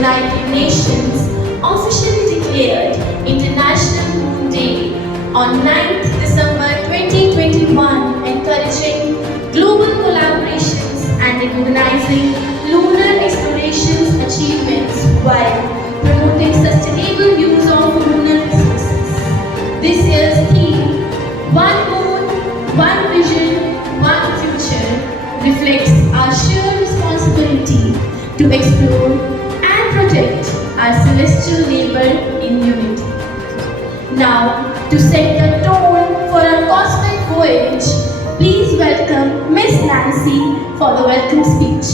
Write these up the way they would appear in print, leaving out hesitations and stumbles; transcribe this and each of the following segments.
United Nations officially declared International Moon Day on 9th December 2021, encouraging global collaborations and recognizing lunar exploration's achievements while promoting sustainable use of lunar resources. This year's theme, One Moon, One Vision, One Future, reflects our shared responsibility to explore and protect our celestial neighbor in unity. Now, to set the tone for our cosmic voyage, please welcome Miss Nancy for the welcome speech.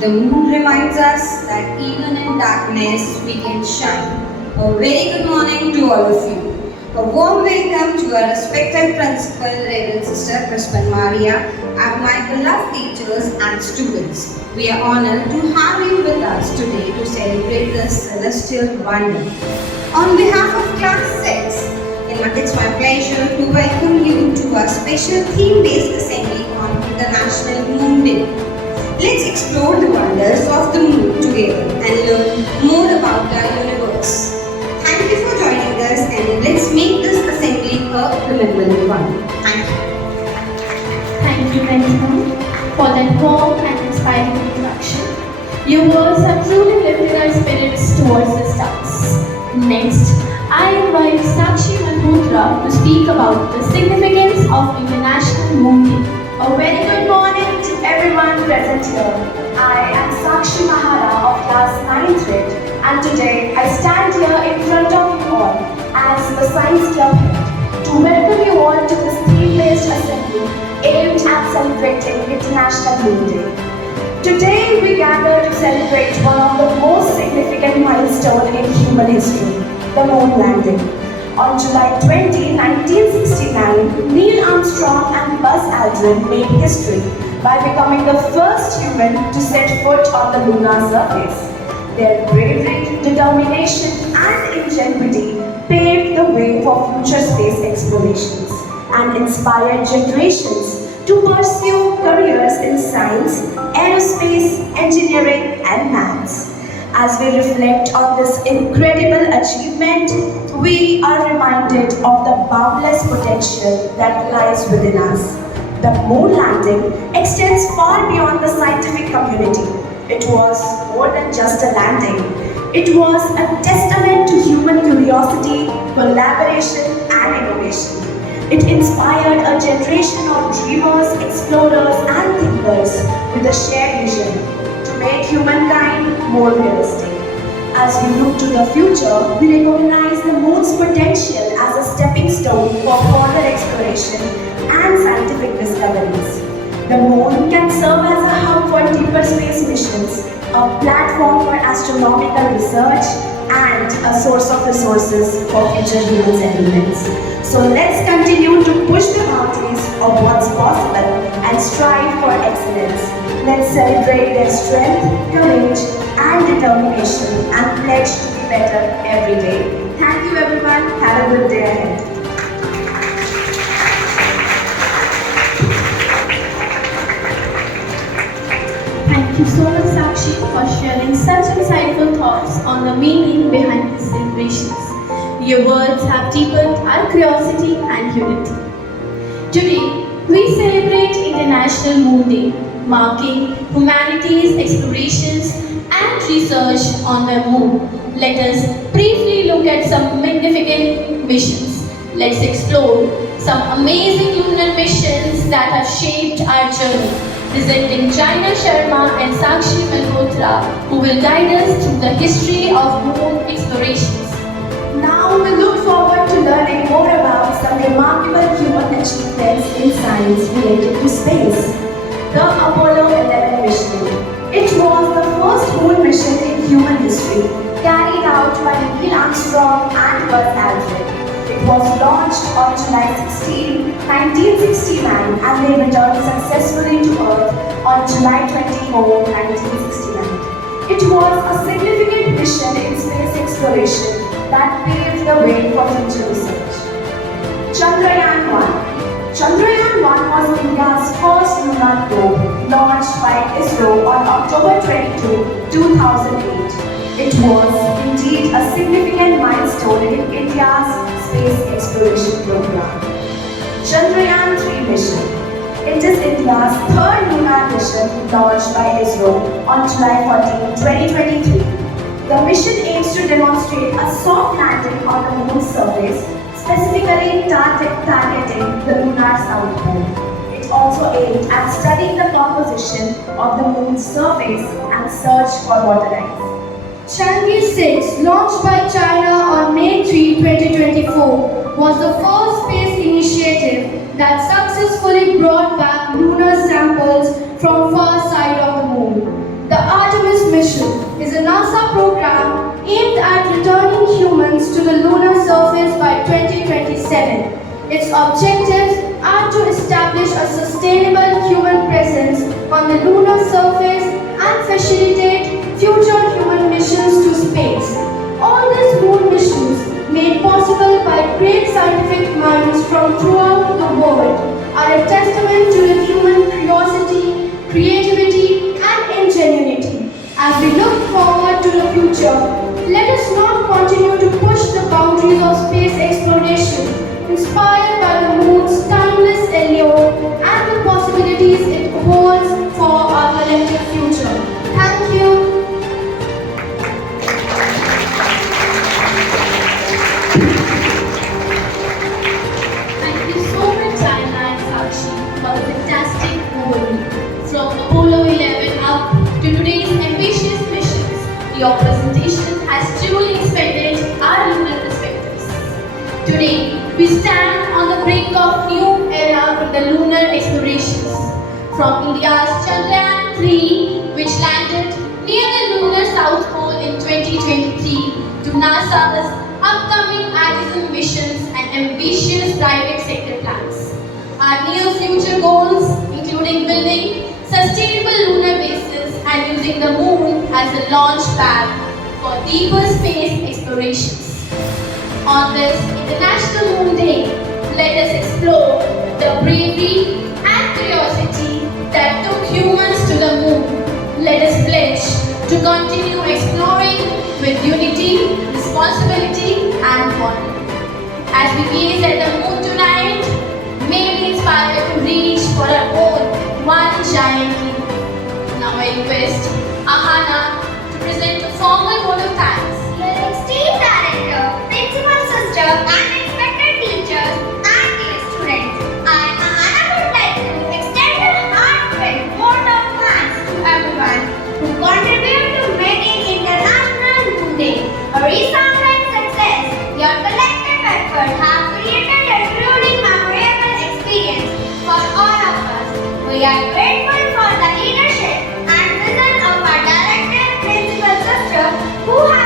The moon reminds us that even in darkness we can shine. A very good morning to all of you. A warm welcome to our respected principal, Reverend Sister Crispin Maria, and my beloved teachers and students. We are honored to have you with us today to celebrate this celestial wonder. On behalf of Class 6, it's my pleasure to welcome you to our special theme-based assembly on International Moon Day. Let's explore the wonders of the moon together and learn more about our universe. Thank you for joining us, and let's make this assembly a memorable one. Thank you. Thank you, Benjamin, for that warm and inspiring introduction. Your words have truly lifted our spirits towards the stars. Next, I invite Sakshi Malhotra to speak about the significance of International Moon Day. A very good morning to everyone present here. I am Sakshi Mahara of class 9th grade, and today I stand here in front of you all as the Science Club head to welcome you all to this theme-based assembly aimed at celebrating International Moon Day. Today we gather to celebrate one of the most significant milestones in human history, the moon landing. On July 20, 1969, Neil Armstrong and Buzz Aldrin made history by becoming the first human to set foot on the lunar surface. Their bravery, determination, and ingenuity paved the way for future space explorations and inspired generations to pursue careers in science, aerospace, engineering, and maths. As we reflect on this incredible achievement, we are reminded of the boundless potential that lies within us. The moon landing extends far beyond the scientific community. It was more than just a landing. It was a testament to human curiosity, collaboration, and innovation. It inspired a generation of dreamers, explorers, and thinkers with a shared vision to make humankind more realistic. As we look to the future, we recognize the moon's potential as a stepping stone for further exploration and scientific discoveries. The moon can serve as a hub for deeper space missions, a platform for astronomical research, and a source of resources for future human settlements. So let's continue to push the boundaries of what's possible and strive for excellence. Let's celebrate their strength, courage, and determination and pledge to be better every day. Thank you everyone. Have a good day ahead. Thank you so much, Sakshi, for sharing such insightful thoughts on the meaning behind these celebrations. Your words have deepened our curiosity and unity. Today, we celebrate International Moon Day, marking humanity's explorations and research on the moon. Let us briefly look at some magnificent missions. Let's explore some amazing lunar missions that have shaped our journey. Presenting China Sharma and Sakshi Malhotra, who will guide us through the history of moon explorations. Now we look forward to learning more about some remarkable human achievements in science related to space. The Apollo 11 mission. It was the first moon mission in human history, carried out by Neil Armstrong and Buzz Aldrin. It was launched on July 16, 1969, and they returned successfully to Earth on July 24, 1969. It was a significant mission in space exploration that paved the way for future research. Chandrayaan-1. Chandrayaan-1 was India's first lunar probe, launched by ISRO on October 22, 2000. was indeed a significant milestone in India's space exploration program. Chandrayaan-3 mission. It is India's third lunar mission launched by ISRO on July 14, 2023. The mission aims to demonstrate a soft landing on the moon's surface, specifically targeting the lunar south pole. It also aimed at studying the composition of the moon's surface and search for water ice. Chang'e 6, launched by China on May 3, 2024, was the first space initiative that successfully brought back lunar samples from far side of the moon. The Artemis mission is a NASA program aimed at returning humans to the lunar surface by 2027. Its objectives are to establish a sustainable human presence on the lunar surface and facilitate future human missions to space. All these moon missions, made possible by great scientific minds from throughout the world, are a testament to the human curiosity, creativity, and ingenuity. As we look forward to the future, let us not continue to push the boundaries of space exploration, inspired by the moon's timeless allure and the possibilities it holds for our collective future. Thank you. Thank you so much, China and Sakshi, for the fantastic overview. From Apollo 11 up to today's ambitious missions, your presentation has truly expanded our lunar perspectives. Today, we stand on the brink of new era in the lunar explorations. From India's Chandrayaan-3, which landed near the lunar south pole in 2023, to NASA's upcoming Artemis missions and ambitious private sector plans. Our near future goals, including building sustainable lunar bases and using the moon as a launch pad for deeper space explorations. On this International Moon Day, let us explore the bravery and curiosity that took humans to the moon. Let us pledge to continue exploring with unity, responsibility, and honor. As we gaze at the moon tonight, may we inspire to reach for our own one giant leap. Now I request Ahana to present a formal vote of thanks. Your esteemed director, principal sister, and respected teachers and dear students, I, Ahana, would like to extend a heartfelt vote of thanks to everyone who contributed to making International Moon Day a resounding success. Your collective effort have created a truly memorable experience for all of us. We are grateful for the leadership and vision of our director, principal sister, who has